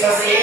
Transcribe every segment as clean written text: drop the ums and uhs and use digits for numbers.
Swami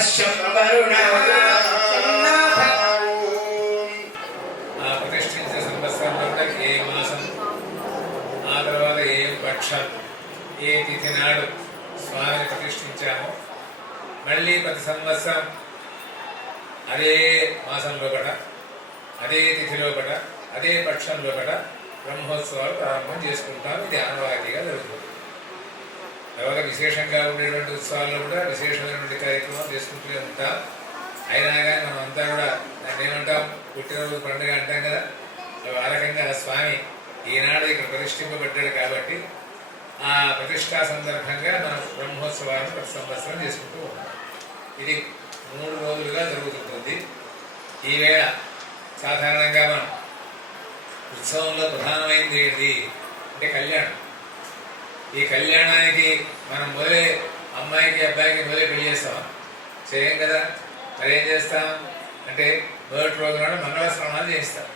Shambharuna పక్షం ఏ తిథి నాడు స్వామిని ప్రతిష్ఠించామో మళ్ళీ ప్రతి సంవత్సరం అదే మాసంలో అదే తిథిలో అదే పక్షంలో బ్రహ్మోత్సవాలు ప్రారంభం చేసుకుంటాం. ఇది ఆనవాయితీగా జరుగుతుంది. తర్వాత విశేషంగా ఉండేటువంటి ఉత్సవాల్లో కూడా విశేషమైనటువంటి కార్యక్రమాలు చేసుకుంటూనే ఉంటాం. అయినా కానీ మనం అంతా కూడా దాన్ని ఏమంటాం, పుట్టినరోజు పండుగ అంటాం కదా. ఆ రకంగా స్వామి ఈనాడు ఇక్కడ ప్రతిష్ఠింపబడ్డాడు కాబట్టి ఆ ప్రతిష్టా సందర్భంగా మనం బ్రహ్మోత్సవాలను ప్రతి సంవత్సరం చేసుకుంటూ ఉన్నాం. ఇది 3 రోజులుగా జరుగుతుంటుంది. ఈవేళ సాధారణంగా మనం ఉత్సవంలో ప్రధానమైంది ఏంటి అంటే కళ్యాణం. ఈ కళ్యాణానికి మనం మొదలే అమ్మాయికి అబ్బాయికి మొదలే పెళ్లి చేస్తాం, చేయం కదా. మరి ఏం చేస్తాం అంటే మొదటి రోజు నాడు మంగళ స్నానాలు చేయిస్తాం.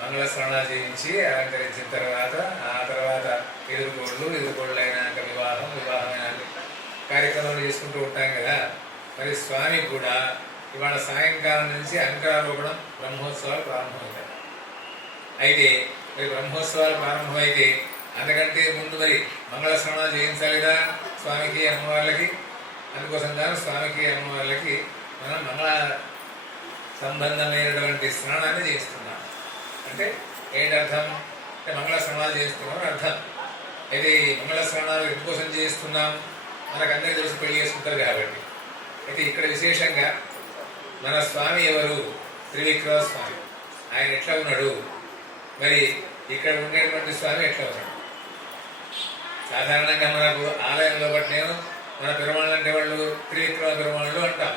మంగళ స్నానాలు చేయించి అలంకరించిన తర్వాత ఆ తర్వాత ఎదురుకోళ్ళు అయినాక వివాహమైన కార్యక్రమాలు చేసుకుంటూ ఉంటాం కదా. మరి స్వామి కూడా ఇవాళ సాయంకాలం నుంచి అంకురారోపణం బ్రహ్మోత్సవాలు ప్రారంభమవుతాయి. అయితే మరి బ్రహ్మోత్సవాలు ప్రారంభమైతే అంతకంటే ముందు మరి మంగళ స్నానాలు చేయించాలి కదా స్వామికి అమ్మవార్లకి. అందుకోసంగా స్వామికి అమ్మవార్లకి మనం మంగళ సంబంధమైనటువంటి స్నానాన్ని చేస్తున్నాం. అంటే ఏంటి అర్థం అంటే మంగళ స్నానాలు చేస్తున్నాం అని అర్థం. అయితే ఈ మంగళ స్నానాలు ఎందుకోసం చేస్తున్నాం, మనకందరికీ తెలిసి పెళ్లి చేసుకుంటారు కాబట్టి. అయితే ఇక్కడ విశేషంగా మన స్వామి ఎవరు, త్రివిక్రమ స్వామి. ఆయన ఎట్లా ఉన్నాడు, మరి ఇక్కడ ఉండేటువంటి స్వామి ఎట్లా ఉన్నాడు. సాధారణంగా మనకు ఆలయంలో నేను మన పెరుమాళ్ళు అంటే వాళ్ళు త్రివిక్రమ పెరుమాళ్ళు అంటాం.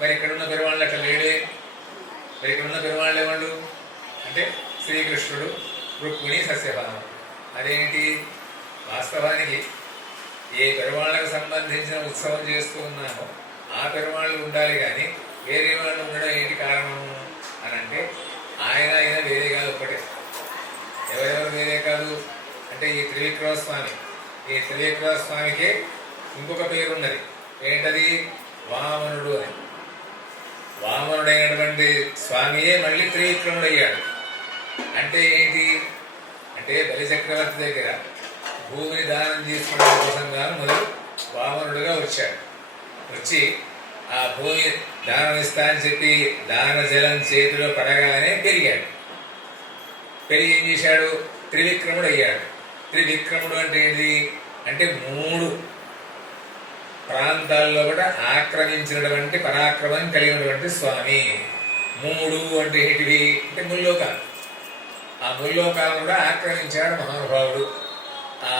మరి ఇక్కడున్న పెరుమాళ్ళు అట్లా లేడే. మరి ఇక్కడున్న పెరుమాళ్ళు ఎవళ్ళు అంటే శ్రీకృష్ణుడు, రుక్మిణి, సత్యభామ. అదేంటి, వాస్తవానికి ఏ పెరుమాళ్ళకు సంబంధించిన ఉత్సవం చేస్తూ ఉన్నామో ఆ పెరుమాళ్ళు ఉండాలి, కానీ వేరే వాళ్ళు ఉండడం ఏంటి కారణము అని అంటే ఆయన వేరే కాదు, ఒక్కటే. ఎవరెవరు వేరే కాదు అంటే ఈ త్రివిక్రమ స్వామి. ఈ త్రివిక్రమ స్వామికే ఇంకొక పేరు ఉన్నది. ఏంటది, వామనుడు అని. వామనుడైనటువంటి స్వామియే మళ్ళీ త్రివిక్రముడయ్యాడు. అంటే ఏంటి అంటే బలిచక్రవర్తి దగ్గర భూమిని దానం చేసుకోవడం కోసం గాను మొదలు వామనుడుగా వచ్చాడు. వచ్చి ఆ భూమి దానం ఇస్తా అని చెప్పి దాన జలం చేతిలో పడగానే పెరిగాడు. పెరిగి ఏం చేశాడు, త్రివిక్రముడు అయ్యాడు. త్రివిక్రముడు అంటే ఏంటి అంటే 3 ప్రాంతాల్లో కూడా ఆక్రమించినటువంటి పరాక్రమం కలిగినటువంటి స్వామి. 3 అంటే ఏంటివి అంటే ముల్లోకాలు. ఆ ముల్లోకాలను కూడా ఆక్రమించాడు మహానుభావుడు. ఆ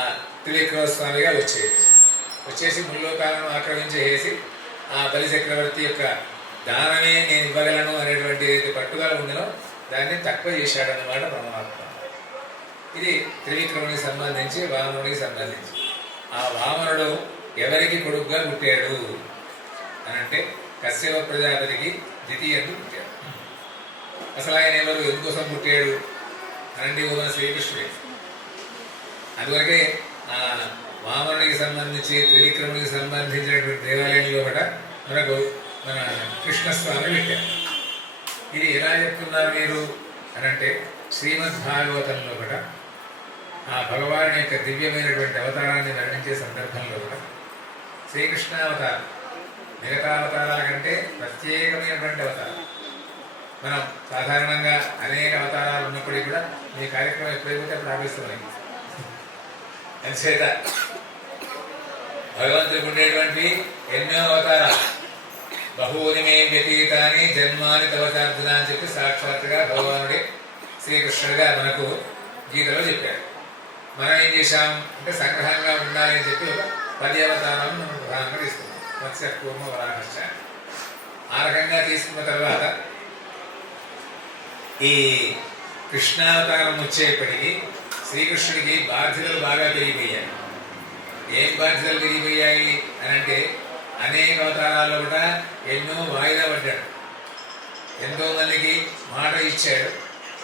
త్రివిక్రమ స్వామిగా వచ్చేసి ముల్లోకాలను ఆక్రమించేసి ఆ బలిచక్రవర్తి యొక్క దానమే నేను ఇవ్వగలను అనేటువంటి పట్టుదల ఉండినో దాన్ని తక్కువ చేశాడన్నమాట పరమాత్మ. ఇది త్రివిక్రమునికి సంబంధించి, వామనుడికి సంబంధించి. ఆ వామనుడు ఎవరికి కొడుకుగా పుట్టాడు అని అంటే కశ్యప ప్రజాపతికి ద్వితీయంగా పుట్టాడు. అసలు ఆయన ఎవరు, ఎందుకోసం పుట్టాడు అనండి, శ్రీకృష్ణుడే. అందువరకే ఆ వామనుడికి సంబంధించి త్రివిక్రమునికి సంబంధించినటువంటి దేవాలయంలో కూడా మనకు మన కృష్ణస్వామి పెట్టారు. ఇది ఎలా చెప్తున్నారు మీరు అనంటే శ్రీమద్భాగవతంలో కూడా ఆ భగవాన్ యొక్క దివ్యమైనటువంటి అవతారాన్ని వర్ణించే సందర్భంలో కూడా శ్రీకృష్ణ అవతారం మిగతా అవతారాల కంటే ప్రత్యేకమైనటువంటి అవతారం. మనం సాధారణంగా అనేక అవతారాలు ఉన్నప్పటికీ కూడా మీ కార్యక్రమం ఎప్పుడైతే అప్పుడు ఆపిస్తున్నాయి. ఎంచేత భగవంతుడికి ఉండేటువంటి ఎన్నో అవతారాలు. బహూని మే వ్యతీతాని జన్మాని తవచార్జున అని చెప్పి సాక్షాత్తుగా భగవానుడే శ్రీకృష్ణుడిగా మనకు గీతలో చెప్పాడు. మనం ఏం చేశాం అంటే సంగ్రహంగా ఉండాలని చెప్పి ఒక 10 అవతారాలను మనం ప్రధానంగా తీసుకున్నాం. మత్స్య కూర్మ వరాహశ్చ. ఆ రకంగా తీసుకున్న తర్వాత ఈ కృష్ణావతారం వచ్చేప్పటికీ శ్రీకృష్ణుడికి బాధ్యతలు బాగా పెరిగిపోయాయి. ఏం బాధ్యతలు పెరిగిపోయాయి అని అంటే అనేక అవతారాల్లో కూడా ఎన్నో వాయిదా పడ్డాడు. ఎంతో మందికి మాట ఇచ్చాడు.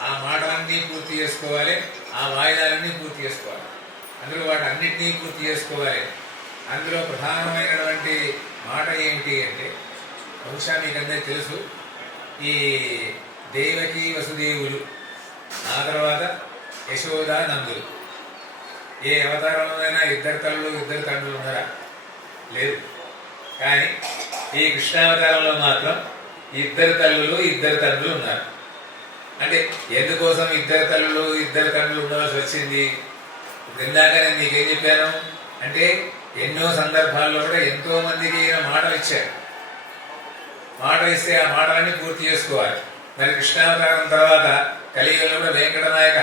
ఆ మాటలన్నీ పూర్తి చేసుకోవాలి, ఆ వాయిదాలన్నీ పూర్తి చేసుకోవాలి. అందులో వాటి అన్నింటినీ పూర్తి చేసుకోవాలి. అందులో ప్రధానమైనటువంటి మాట ఏమిటి అంటే బహుశా మీకందరికీ తెలుసు, ఈ దేవకి వసుదేవులు, ఆ తర్వాత యశోదా నందులు, ఏ అవతారంలోనైనా ఇద్దరు తల్లులు ఇద్దరు తండ్రులు ఉన్నారా? లేదు. కానీ ఈ కృష్ణావతారంలో మాత్రం ఇద్దరు తల్లులు ఇద్దరు తండ్రులు ఉన్నారు. అంటే ఎందుకోసం ఇద్దరు తల్లులు ఇద్దరు తండ్రులు ఉండవలసి వచ్చింది? ఇందాక నేను నీకేం చెప్పాను అంటే ఎన్నో సందర్భాల్లో కూడా ఎంతో మందికి ఈయన మాటలు ఇచ్చారు. మాటలు ఇస్తే ఆ మాటలన్నీ పూర్తి చేసుకోవాలి. మరి కృష్ణావతారం తర్వాత కలియుగంలో కూడా వెంకటనాయక,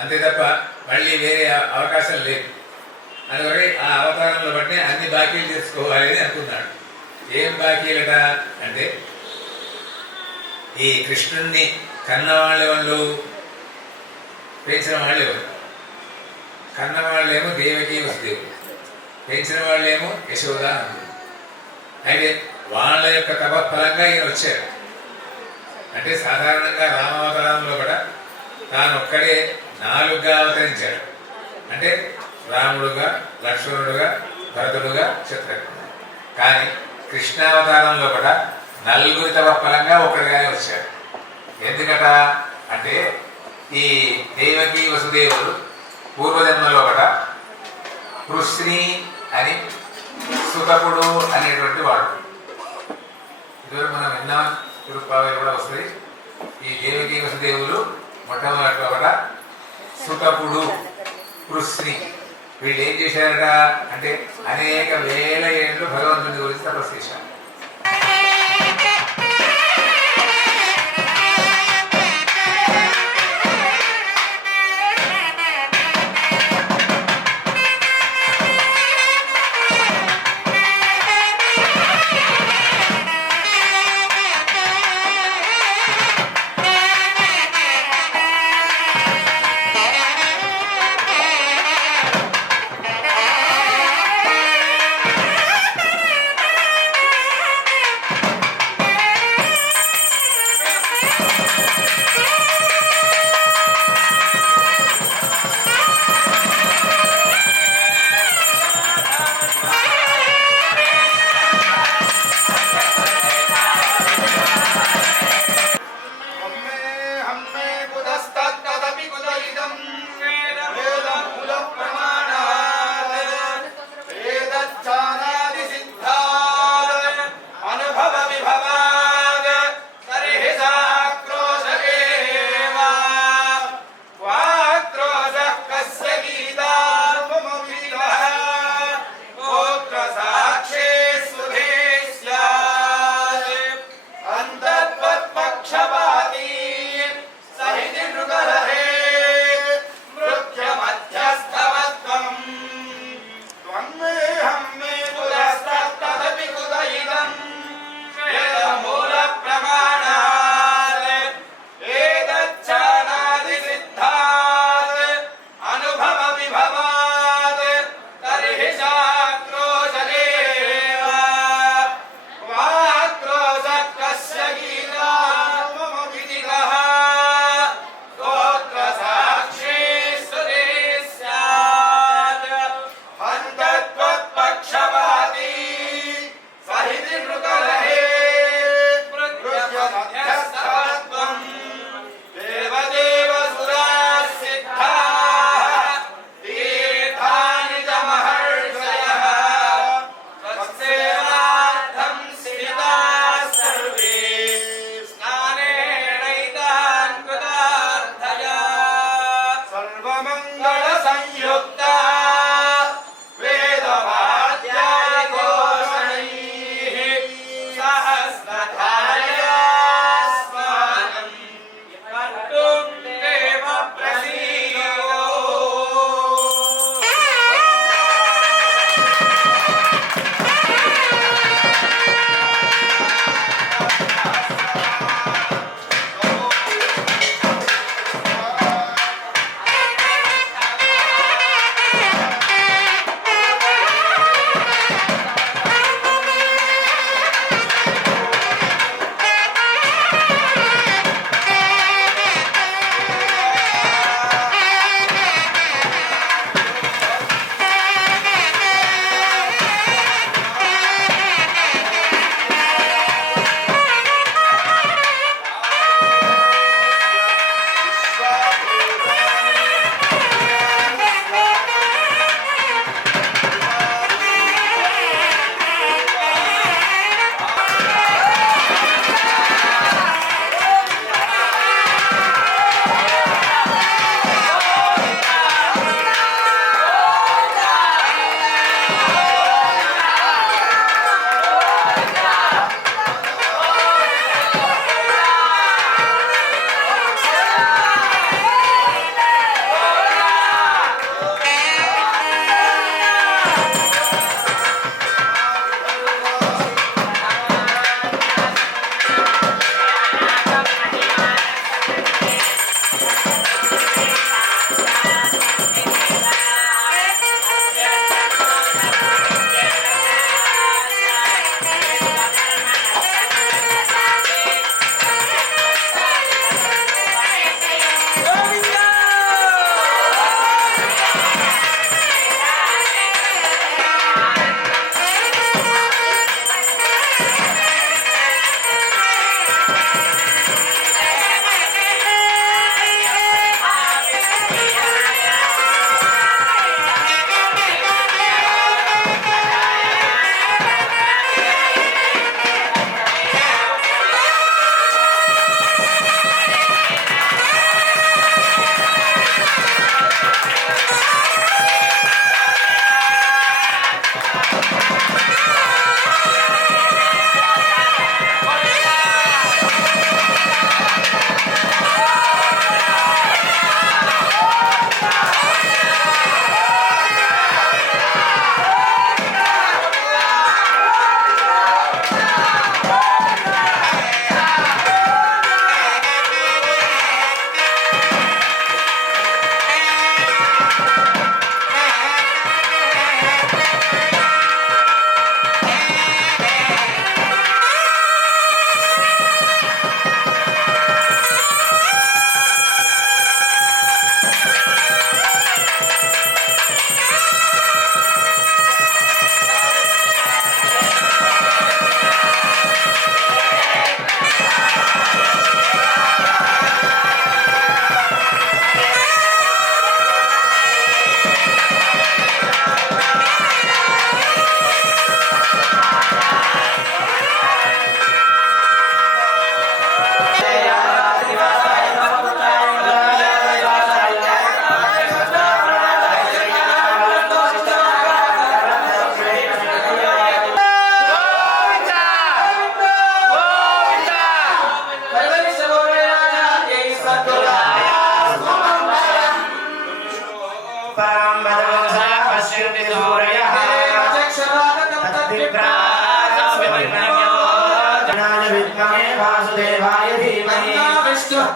అంతే తప్ప మళ్ళీ వేరే అవకాశం లేదు. అందువల్ల ఆ అవతారంలో బట్టి అన్ని బాకీలు తీసుకోవాలి అని అనుకున్నాడు. ఏం బాకీలట అంటే ఈ కృష్ణుణ్ణి కన్నవాళ్ళు వాళ్ళు, పెంచిన వాళ్ళు ఎవరు? కన్నవాళ్ళేమో దేవకీ వసుదేవుడు, పెంచిన వాళ్ళేమో యశోద. అయితే వాళ్ళ యొక్క తపఫలంగా ఈయన వచ్చారు. అంటే సాధారణంగా రామావతారంలో కూడా తాను ఒక్కడే 4గా అవతరించాడు. అంటే రాముడుగా, లక్ష్మణుడుగా, భరతుడుగా, శత్రుఘ్నుడుగా. కానీ కృష్ణావతారంలో కూడా 4 తపఫలంగా ఒక్కడిగానే వచ్చాడు. ఎందుకట అంటే ఈ దేవకీ వసుదేవుడు పూర్వజన్మలో కూడా కృష్ణి అని సుతపుడు అనేటువంటి వాడు. ఇదివరకు మనం విన్నాం, తిరుపావలు కూడా వస్తుంది. ఈ దేవకీ వసుదేవులు మొట్టమొదటి ఒకట సుతపుడు, కృష్ణి. వీళ్ళు ఏం చేశారట అంటే అనేక వేల ఏళ్ళు భగవంతుని గురించి తపస్సు చేశారు. तत्त्व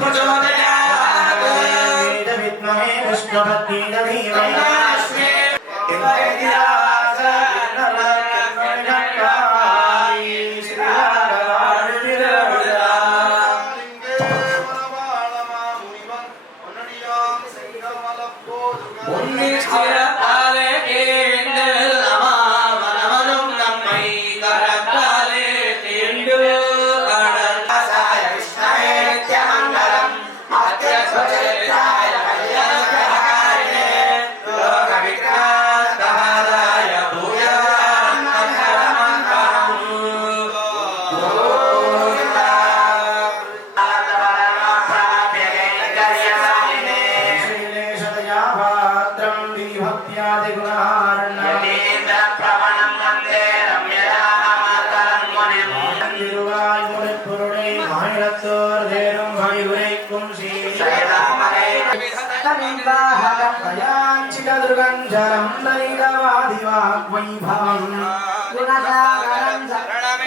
प्रचोदयात् विद्महे विष्णुपत्नीः धीमहि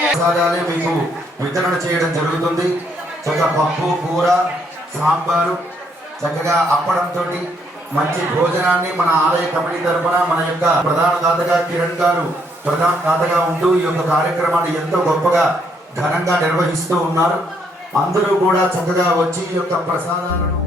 ప్రసాదాలే మీకు వితరణ చేయడం జరుగుతుంది. చక్కగా పప్పు కూర సాంబారు చక్కగా అప్పడంతో మంచి భోజనాన్ని మన ఆలయ కమిటీ తరఫున మన యొక్క ప్రధాన దాతగా కిరణ్ గారు ప్రధాన దాతగా ఉంటూ ఈ యొక్క కార్యక్రమాన్ని ఎంతో గొప్పగా ఘనంగా నిర్వహిస్తూ ఉన్నారు. అందరూ కూడా చక్కగా వచ్చి ఈ యొక్క ప్రసాదాలను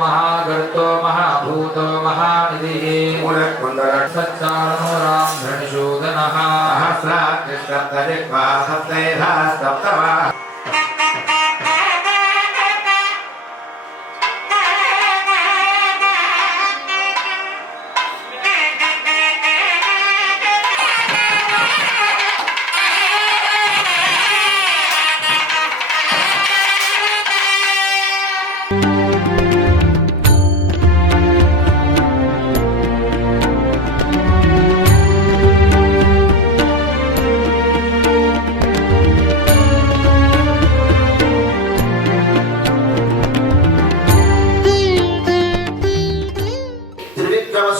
महागर्तो महाभूतो महानिधिः सच्चारणो रामधनिशोधनः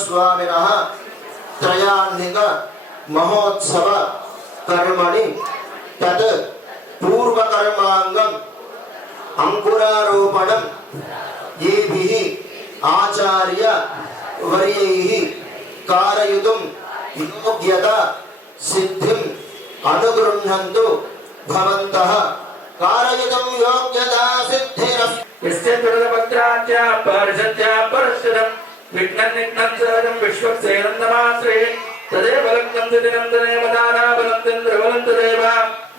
स्वामिनः त्रयान्निक महोत्सव कर्मणि तत् पूर्वकर्मांगम अंकुरारोपणं येभिः आचार्य वर्यैः कारयितुं योग्यता सिद्धिं अनुगृह्णन्तु भवन्तः कारयितुं योग्यता सिद्धिरस्तु यस्य दुर्गपत्राच्या परसत्या परस्परं विघ्नं निघ्नं सहजं विश्वक्सेनं नमाश्रये तदेव लग्नं दिनन्दने मदाना बलन्तेन्द्रबलं तदेव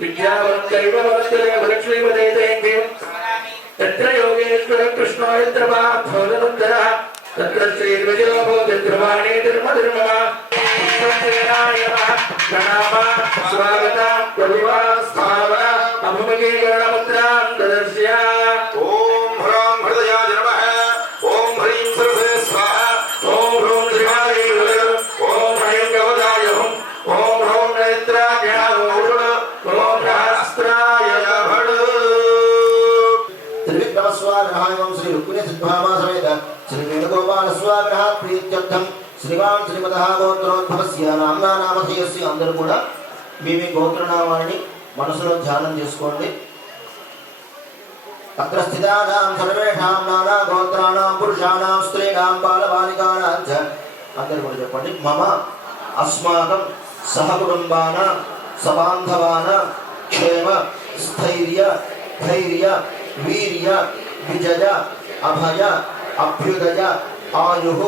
विद्याबलं दैवबलं तदेव लक्ष्मीपदेतेङ्गिं तत्र योगेश्वर कृष्णो यत्र पार्थोदनुद्धरः तत्र श्रीर्विजयो भूतिर्वाणी धर्मधर्मः पुष्पसेनाय नमः प्रणामा स्वागता प्रभुवा स्थावरा अभुमगे गणमुद्रां ददर्श्य ओम ह्रां हृदयाय नमः ओम त्रिविक्रम स्वामिनः एवं श्री रुक्मिणी सिद्धभामा समेत श्री वेणुगोपाल स्वामिनः प्रीत्यर्थं श्रीमान् श्रीमतः గోత్రోద్భవస్య నామ్నా నామధేయస్య అందరూ కూడా మీ గోత్రనామాన్ని మనసులో ధ్యానం చేసుకోండి. అత్ర స్థితానాం సర్వేషాం నానా గోత్రాణాం పురుషాణాం స్త్రీణాం బాలబాలికానాం చ అందరూ కూడా చెప్పండి. మమ అస్మాకం సహకుటుంబానాం సబాంధవానాం క్షేమ స్థైర్య ధైర్య వీర్య విజయ అభయ అభ్యుదయ ఆయుః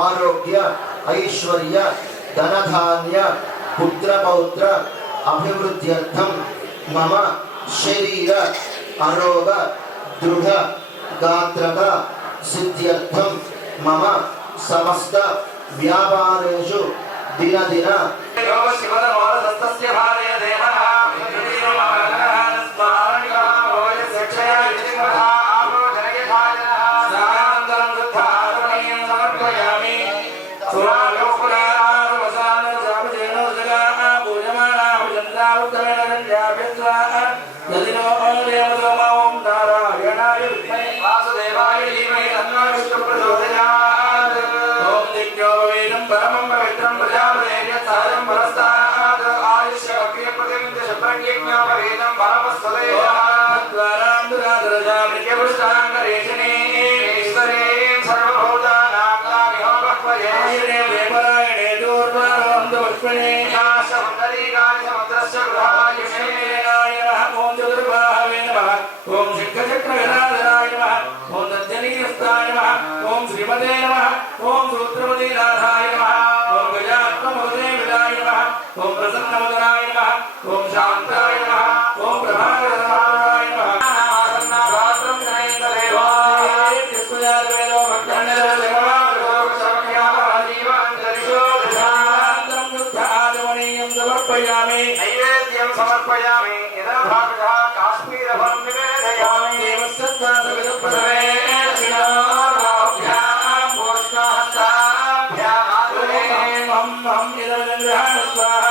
ఆరోగ్య ఐశ్వర్య ధనధాన్య పుత్రపౌత్ర అభివృద్ధ్యర్థం మమ శరీర అరోగ దృఢ గాత్రక సిద్ధ్యర్థం మమ సమస్త వ్యాపారేషు దినదిన ఓం శంఖచక్రగణాధరాయ నమః ఓం దంజనీయస్థాయ నమః ఓం శ్రీమతే నమః ఓం సూత్రవదీనాథాయ నమః ఓం గజాత్మమోదే విదాయ నమః ఓం ప్రసన్నవదనాయ నమః ఓం శాంతాయ నమః ఓం ప్రభాకరనాథాయ నమః నామాసన్నాభాత్రం జనైంద్రదేవా త్రిస్వయావేదో భక్తాంజలిశోధాంతం సమర్పయామి నైవేద్యం సమర్పయామి యదా భాగః కాశ్మీరభం నివేదయామి దేవసత్వాదవిదుపదవే శ్రీరామాభ్యాం భోష్ణహస్తాభ్యాం హం హం ఇదవింద్రహాణ స్వాహ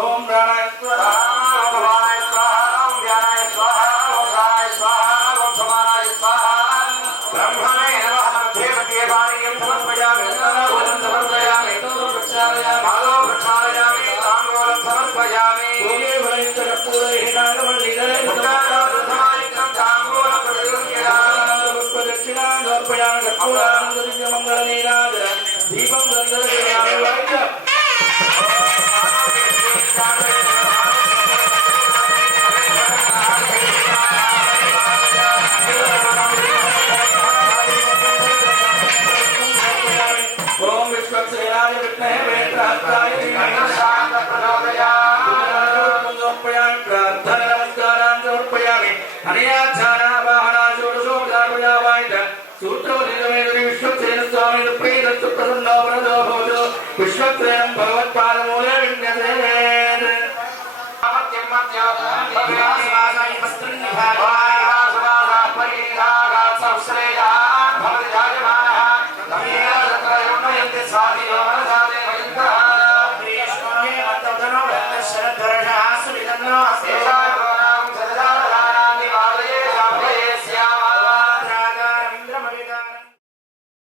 ఓం ప్రాణాయ స్వాహ ఓం భవాయ స్వాహ ఓం ధ్యానాయ స్వాహ ఓం ప్రాణాయ స్వాహ ఓం సమానాయ స్వాహ బ్రహ్మణే నమః దేవతే పానీయం సమర్పయామి తాంబూలం సమర్పయామి పాదో ప్రక్షాళయామి తాంబూలం సమర్పయామి భూమి ఫలైశ్చ కర్పూరైః నాగమల్లిదలైః సమాయుక్తం తాంబూలం ప్రతిగృహ్యామి పుష్పదక్షిణాం సమర్పయామి కర్పూరానంద దివ్యమంగళనీరాజనం దీపం గంధర్వయామి వాయిద్యం ఓం విశ్వక్సేనాయ విద్మహే వేత్రాత్రాయ ధీమహి సమర్పయామి ప్రార్థన నమస్కారాన్ సమర్పయామి అనయా ధ్యానా వాహనా షోడశోపచారపయావాయిత సూత్రవదీతమేదరి విశ్వక్సేన స్వామి ప్రీతస్తు ప్రసన్నో వరదో భవతు విశ్వక్సేనం భగవత్పాదం